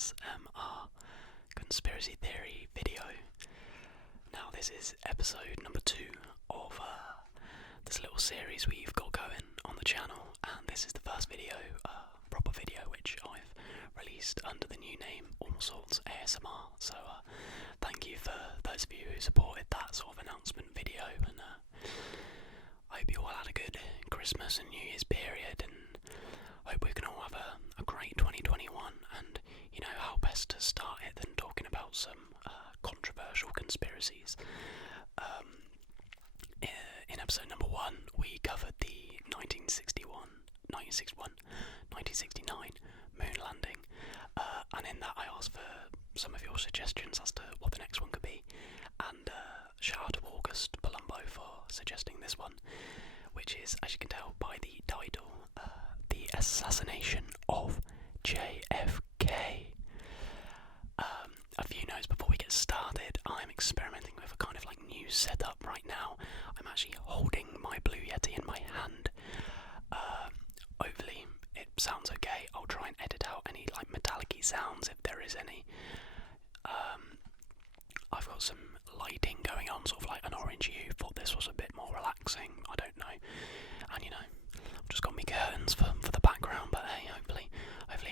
ASMR conspiracy theory video. Now this is episode number 2 of this little series we've got going on the channel, and this is the first video, proper video, which I've released under the new name All Sorts ASMR. So thank you for those of you who supported that sort of announcement video, and I hope you all had a good Christmas and New Year's period, and hope we can all have a great 2021. And you know how best to start it than talking about some controversial conspiracies. In episode number 1 we covered the 1969 moon landing, and in that I asked for some of your suggestions as to what the next one could be, and shout out to August Palumbo for suggesting this one, which is, as you can tell by the title, the Assassination of JFK. A few notes before we get started. I'm experimenting with a kind of like new setup right now. I'm actually holding my Blue Yeti in my hand. Hopefully it sounds okay. I'll try and edit out any like metallic-y sounds if there is any. I've got some lighting going on, sort of like an orange hue. Thought this was a bit more relaxing. I don't know. And you know, I've just got my curtains for the background, but hey, hopefully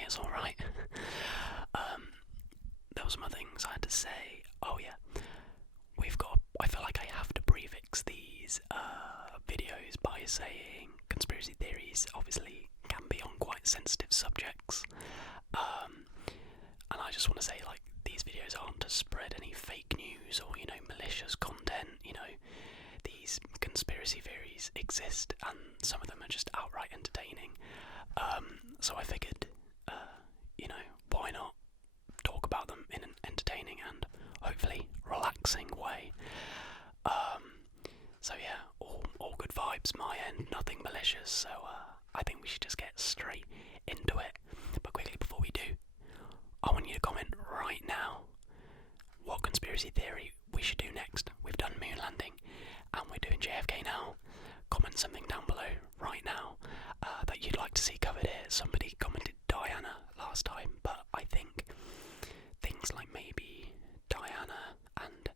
it's alright. There were some other things I had to say. Oh yeah, I feel like I have to prefix these videos by saying conspiracy theories obviously can be on quite sensitive subjects. And I just want to say, like, these videos aren't to spread any fake news or, you know, malicious content. You know, these conspiracy theories exist and some of them are just outright entertaining. So I figured, you know, why not talk about them in an entertaining and hopefully relaxing way. So yeah, all good vibes my end, nothing malicious, so I think we should just get straight into it. But quickly before we do, I want you to comment right now what conspiracy theory we should do next. We've done moon landing and we're doing JFK now. Comment something down below right now that you'd like to see covered here. Somebody commented Diana last time, but I think things like maybe Diana and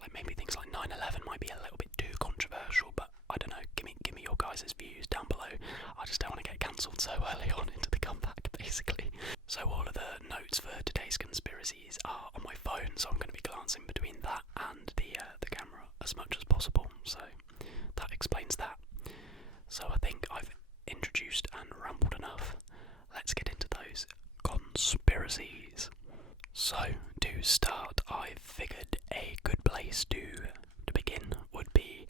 like maybe things like 9/11 might be a little bit too controversial, but I don't know, give me your guys' views down below. I just don't want to get cancelled so early on into the comeback, basically. So all of the notes for today's conspiracies are on my phone, so I'm going to be glancing between that and the camera as much as possible, so that explains that. So I think I've introduced and rambled enough. Let's get into those conspiracies. So, to start, I figured a good place to begin would be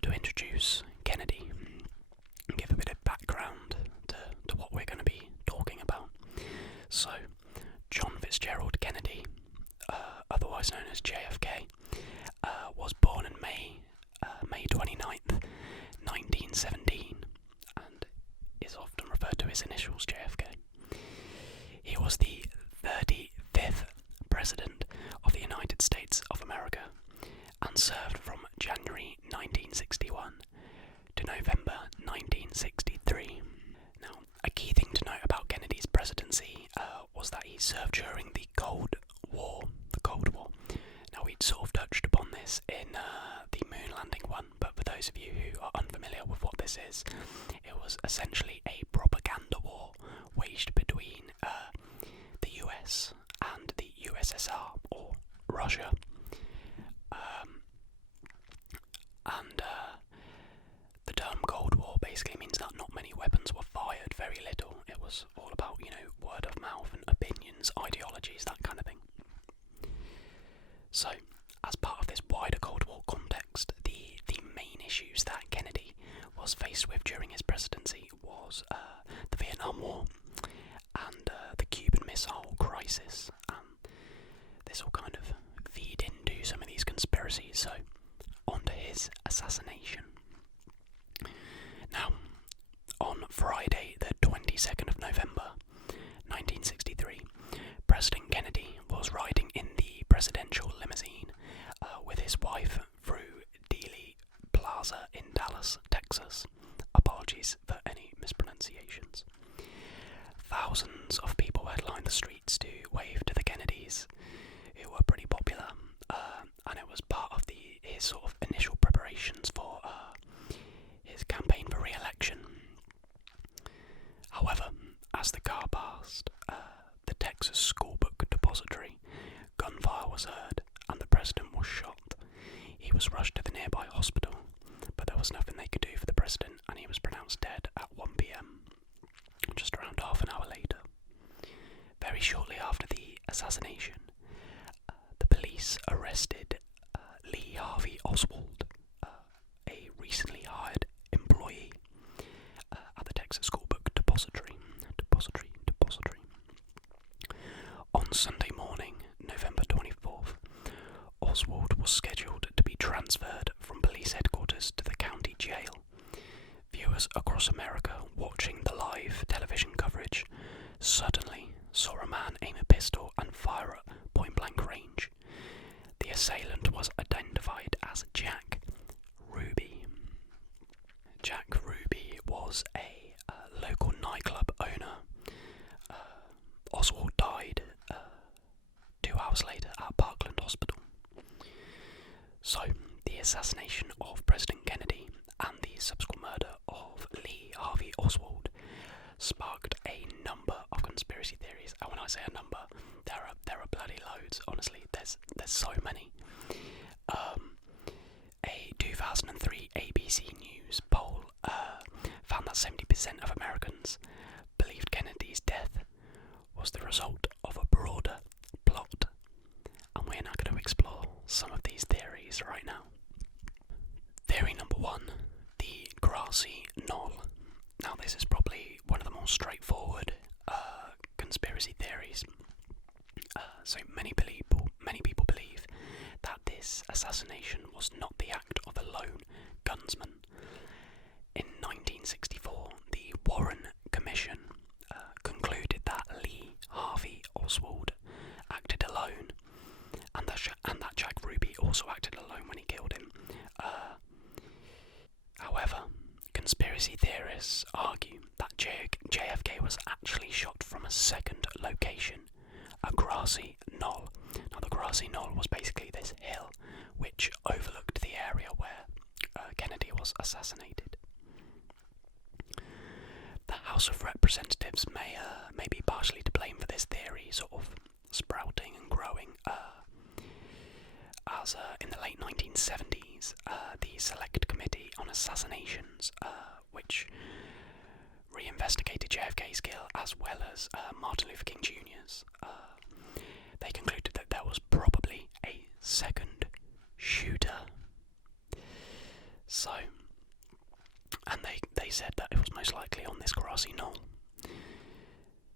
to introduce Kennedy, and give a bit of background to what we're going to be talking about. So, John Fitzgerald Kennedy, otherwise known as JFK, was born in May 29th, 1917, and is often referred to his initials JFK. He was the 35th President of the United States of America and served from January 1961 to November 1963. Now, a key thing to note about Kennedy's presidency was that he served during the Cold War. Now, we'd sort of touched upon this in the moon landing one, but for those of you who are unfamiliar with what this is, it was essentially a propaganda war waged between the US and the USSR, or Russia. And the term Cold War basically means that not many weapons were fired, very little. It was all about, you know, word of mouth and opinions, ideologies, that kind of thing. So, as part of this wider Cold War context, the main issues that Kennedy was faced with during his presidency was the Vietnam War and the Cuban Missile Crisis. This will kind of feed into some of these conspiracies, so on to his assassination. Now, on Friday the 22nd of November 1963, President Kennedy was riding in the presidential limousine with his wife through Dealey Plaza in Dallas, Texas. Apologies for any mispronunciations. Thousands of people had lined the streets to wave pronounced dead at 1 p.m, just around half an hour later. Very shortly after the assassination, the police arrested Lee Harvey Oswald, a recently hired employee at the Texas School Book Depository. On Sunday morning, November 24th, Oswald was scheduled to be transferred from police headquarters to the county jail. Viewers across America watching the live television coverage suddenly saw a man aim a pistol and fire at point-blank range. The assailant was identified as Jack Ruby. Jack Ruby was a local nightclub owner. Oswald died 2 hours later at Parkland Hospital. So, the assassination of President Kennedy and the subsequent murder of Lee Harvey Oswald sparked a number of conspiracy theories. And when I say a number, there are bloody loads. Honestly, there's so many. A 2003 ABC News poll found that 70% of Americans believed Kennedy's death was the result of a broader plot. And we're now going to explore some of these theories right now. Theory number 1, the grassy knoll. Now this is probably one of the more straightforward conspiracy theories. So many people believe that this assassination was not the act of a lone gunsman. In 1964, the Warren Commission concluded that Lee Harvey Oswald acted alone, and that Jack Ruby also acted alone when he killed him. However, conspiracy theorists argue that JFK was actually shot from a second location, a grassy knoll. Now, the grassy knoll was basically this hill which overlooked the area where Kennedy was assassinated. The House of Representatives may be partially to blame for this theory sort of sprouting and growing, as in the late 1970s, the Select Committee on Assassinations, which reinvestigated JFK's kill as well as Martin Luther King Jr.'s, they concluded that there was probably a second shooter. So, and they said that it was most likely on this grassy knoll.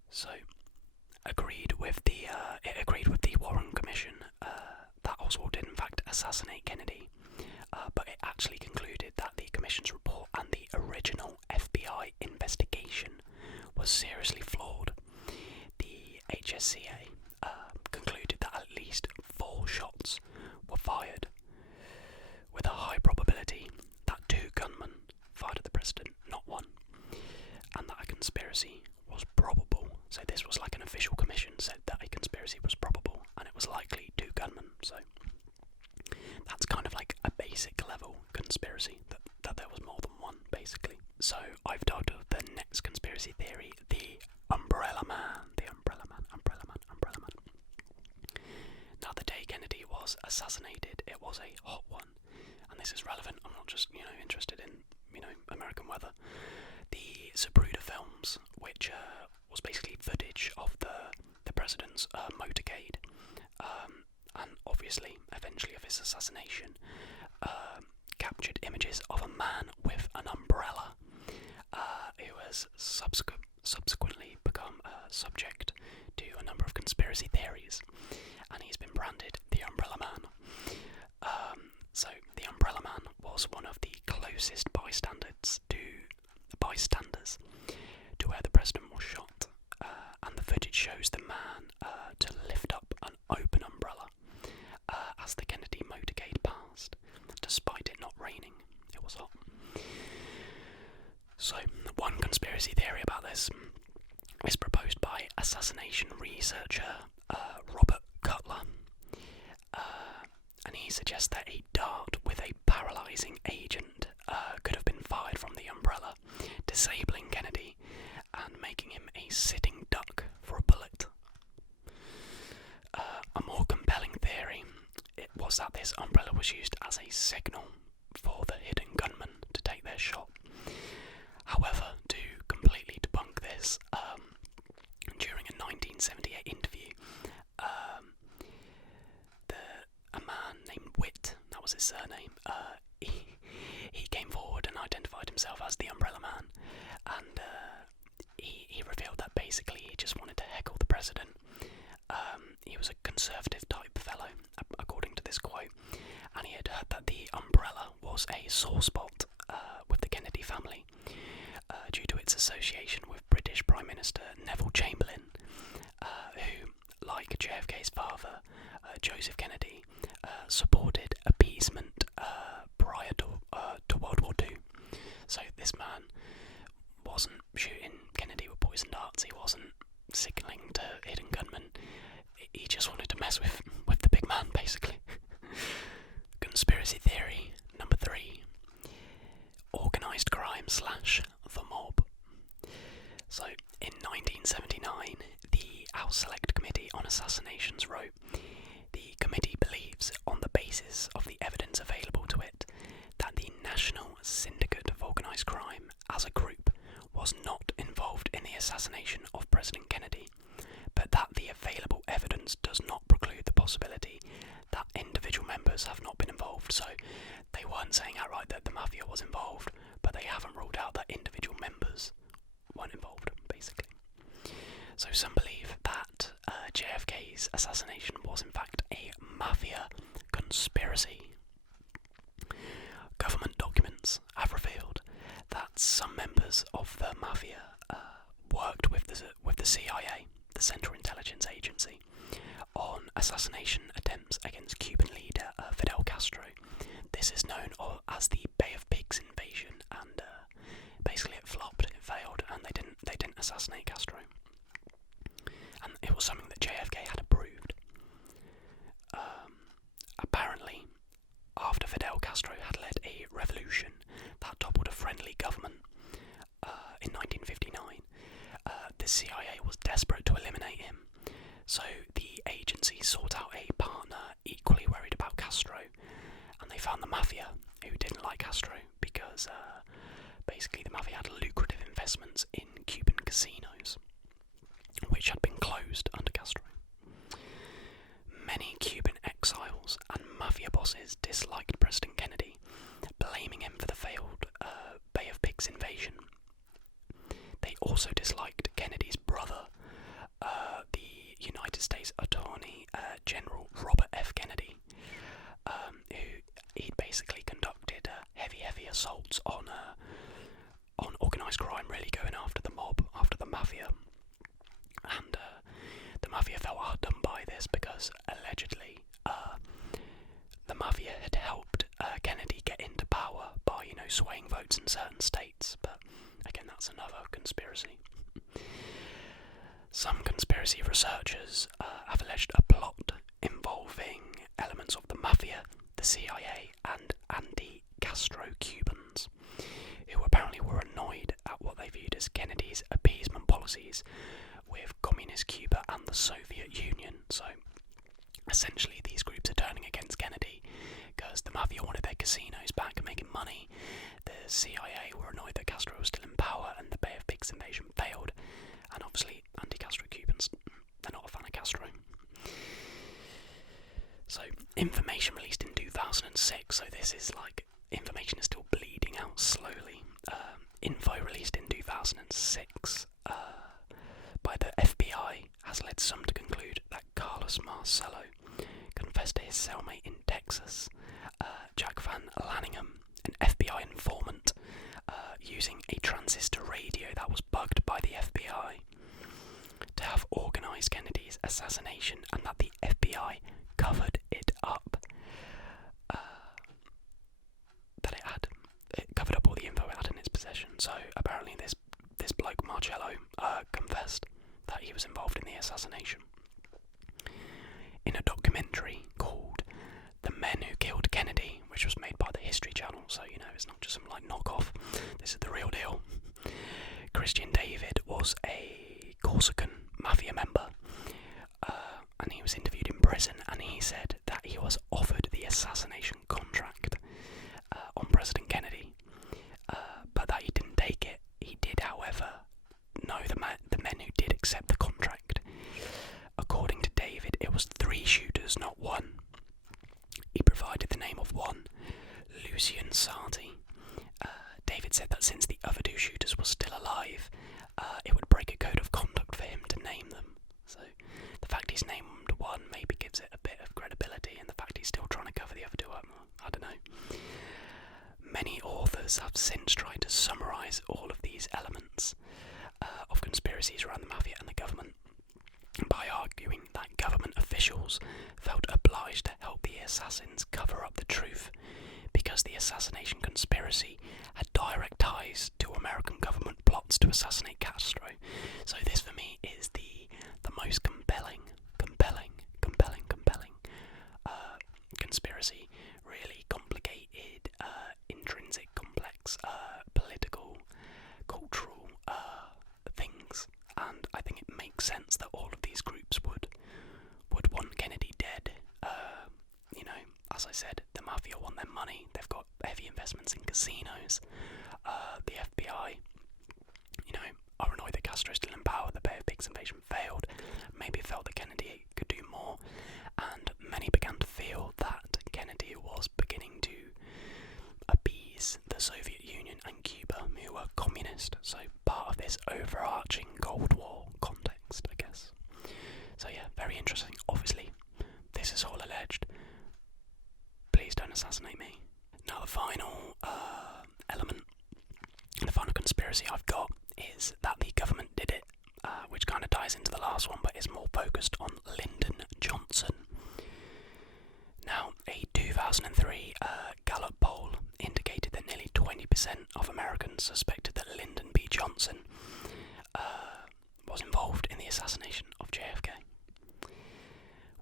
So, it agreed with the Warren Commission that Oswald did in fact assassinate Kennedy, but it actually concluded that the Commission's report and the original FBI investigation was seriously flawed. The HSCA concluded that at least 4 shots were fired, with a high probability that 2 gunmen fired at the president, not 1, and that a conspiracy was probable. So this was like an official commission said that a conspiracy was probable, and it was likely 2 gunmen. So that's kind of like a basic level conspiracy, that there was more than 1, basically. So I've titled the next conspiracy theory the Umbrella Man. Now, the day Kennedy was assassinated, it was a hot one, and this is relevant. I'm not just interested in American weather. The Zapruder films, which was basically footage of the president's motorcade, and obviously eventually of his assassination, captured images of a man with an umbrella, who has subsequently become subject to a number of conspiracy theories, and he's been branded the Umbrella Man. So the Umbrella Man was one of the closest bystanders to where the president was shot, and the footage shows the man to lift up an open umbrella as the Kennedy motorcade passed, despite it not raining. It was hot. So, one conspiracy theory about this is proposed by assassination researcher Robert Cutler, and he suggests that a dart with a paralysing agent could have been fired from the umbrella, disabling Kennedy and making him a sitting duck for a bullet. A more compelling theory was that this umbrella was used as a signal for the hidden gunmen to take their shot. However, as the Umbrella Man, and he revealed that basically he just wanted to heckle the president. He was a conservative type fellow, according to this quote, and he had heard that the umbrella was a sore spot with the Kennedy family due to its association with British Prime Minister Neville Chamberlain, who, like JFK's father, Joseph Kennedy, supported appeasement prior to World War II. So this man wasn't shooting Kennedy with poisoned darts, he wasn't signalling to hidden gunmen, he just wanted to mess with the big man, basically. Conspiracy theory number 3. Organised crime / the mob. So, in 1979, the House Select Committee on Assassinations wrote, "The committee believes, on the basis of the evidence available to it, that the National Syndicate of Organised Crime, as a group, was not involved in the assassination of President Kennedy, but that the available evidence does not preclude the possibility that individual members have not been involved." So they weren't saying outright that the mafia was involved, but they haven't ruled out that individual members weren't involved, basically. So some believe that JFK's assassination was in fact a mafia conspiracy. Government documents have revealed that some members of the mafia worked with the CIA, the Central Intelligence Agency, on assassination attempts against Cuban leader Fidel Castro. This is known as the Bay of Pigs invasion, and basically it flopped, it failed, and they didn't assassinate Castro. And it was something that JFK had approved. Apparently, after Fidel Castro had led a revolution that toppled a friendly government in 1959, the CIA was desperate to eliminate him. So the agency sought out a partner equally worried about Castro, and they found the mafia, who didn't like Castro because basically the mafia had lucrative investments in Cuban casinos, which had been closed under Castro. Many Cuban exiles and mafia bosses disliked President Kennedy, blaming him for the failed Bay of Pigs invasion. They also disliked Kennedy's brother, the United States Attorney General Robert F. Kennedy, who he'd basically conducted heavy assaults on organised crime, really going after the mob, after the mafia. And the mafia felt hard done by this because allegedly the mafia had helped Kennedy get into power by, swaying votes in certain states. But again, that's another conspiracy. Some conspiracy researchers have alleged a plot involving elements of the mafia, the CIA, and anti-Castro Cubans, who apparently were annoyed at what they viewed as Kennedy's appeasement policies with communist Cuba and the Soviet Union. So essentially these groups are turning against Kennedy because the mafia wanted their casinos back and making money. The CIA were annoyed that Castro was still in power and the Bay of Pigs invasion failed. And obviously anti-Castro Cubans, they're not a fan of Castro. So information released in 2006, so this is like, information is still bleeding out slowly. Info released in 2006 by the FBI has led some to conclude that Carlos Marcello confessed to his cellmate in Texas, Jack Van Lanningham, an FBI informant, using a transistor radio that was bugged by the FBI, to have organised Kennedy's assassination, and that the FBI covered it up. It covered up all the info it had in its possession. So apparently this bloke Marcello confessed that he was involved in the assassination. In a documentary called The Men Who Killed Kennedy, which was made by the History Channel, so it's not just some knockoff, this is the real deal. Christian David was a Corsican mafia member, and he was interviewed in prison, and he said that he was offered the assassination contract on President Kennedy, but that he didn't take it. He did, however, know the men who did accept the contract. According to David, it was 3 shooters, not 1. He provided the name of one, Lucien Sarti. David said other 2 shooters were still alive, it would break a code of conduct for him to name them. So the fact he's named one maybe gives it a bit of credibility, and the fact he's still trying to cover the other 2 up, I don't know. Many authors have since tried to summarise all of these elements of conspiracies around the mafia and the government by arguing that government officials felt obliged to help the assassins cover up the truth because the assassination conspiracy had direct ties to American government plots to assassinate Castro. So this for me is the most compelling conspiracy. Really complicated, intrinsic, complex, political, cultural things, and I think it makes sense that all of these groups would want Kennedy dead. As I said, the mafia want their money. They've got heavy investments in casinos. The FBI, are annoyed that Castro's still in power. The Bay of Pigs invasion failed. Maybe felt that Kennedy could do more, and many began to feel that Kennedy was beginning to appease the Soviet Union and Cuba, who were communist. So part of this overarching Cold War context, I guess. So yeah, very interesting. Obviously, this is all alleged. Please don't assassinate me. Now the final element, the final conspiracy I've got is that the government did it, which kind of ties into the last one, but is more focused on Lyndon Johnson. Now, a 2003 Gallup poll indicated that nearly 20% of Americans suspected that Lyndon B. Johnson was involved in the assassination of JFK.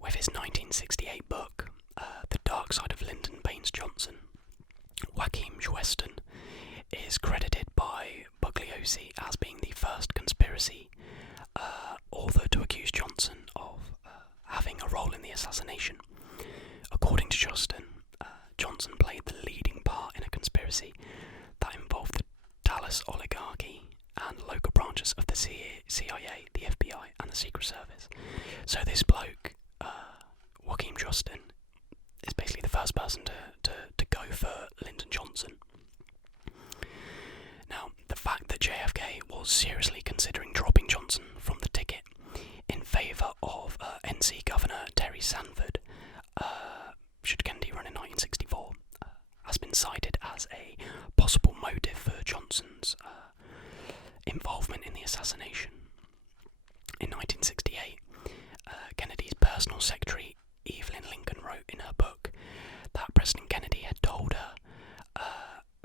With his 1968 book, The Dark Side of Lyndon Baines Johnson, Joachim Weston is credited by Bugliosi as being the first conspiracy author to accuse Johnson of having a role in the assassination. According to Justin, Johnson played the leading part in a conspiracy that involved the Dallas oligarchy and local branches of the CIA, the FBI, and the Secret Service. So this bloke, Joachim Justin, is basically the first person to go for Lyndon Johnson. Now, the fact that JFK was seriously considering dropping Johnson from the ticket in favour of NC Governor Terry Sanford, should Kennedy run in 1964, has been cited as a possible motive for Johnson's involvement in the assassination. In 1968, Kennedy's personal secretary Evelyn Lincoln wrote in her book that President Kennedy had told her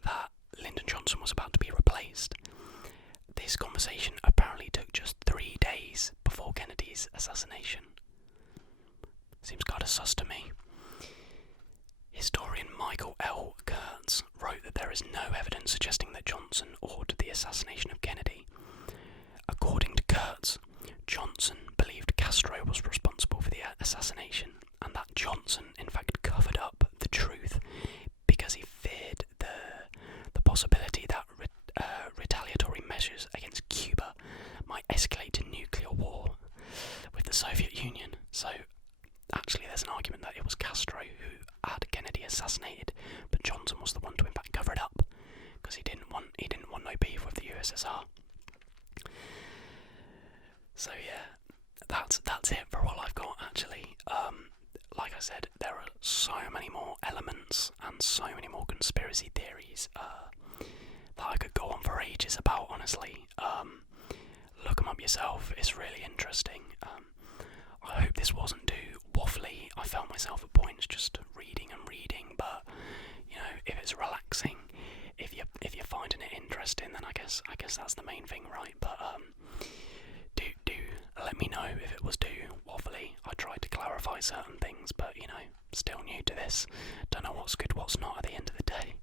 that Lyndon Johnson was about to be replaced. This conversation apparently took just 3 days before Kennedy's assassination. Seems kind of sus to me. Historian Michael L. Kurtz wrote that there is no evidence suggesting that Johnson ordered the assassination of Kennedy. According to Kurtz, Johnson believed Castro was responsible for the assassination, and that Johnson in fact covered up the truth because he feared the possibility that retaliatory measures against Cuba might escalate to nuclear war with the Soviet Union. So actually there's an argument that it was Castro who had Kennedy assassinated, but Johnson was the one to in fact cover it up because he didn't want no beef with the USSR. So yeah, that's it for all I've got actually. Like I said, there are so many more elements and so many more conspiracy theories that I could go on for ages about, honestly. Look them up yourself, it's really interesting. I hope this wasn't too waffly. I felt myself at points just reading and reading, but if it's relaxing, if you're finding it interesting, then I guess that's the main thing, right? But do let me know if it was too waffly. I tried to clarify certain things, but still new to this. Don't know what's good, what's not at the end of the day.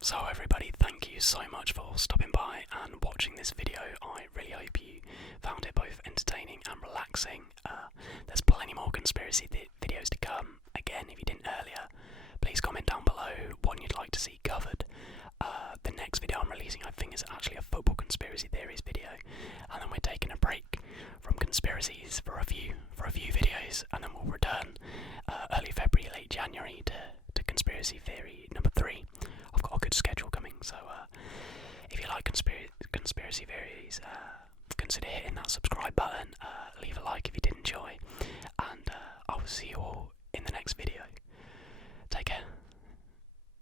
So everybody, thank you so much for stopping by and watching this video. I really hope you found it both entertaining and relaxing. There's plenty more conspiracy videos to come. Again, if you didn't earlier, please comment down below what you'd like to see covered. The next video I'm releasing, I think, is actually a football conspiracy theories video, and then we're taking a break from conspiracies for a few videos, and then we'll return early February, late January to conspiracy theory number 3. I've got a good schedule coming, so if you like conspiracy conspiracy theories, consider hitting that subscribe button, leave a like if you did enjoy, and I will see you all in the next video.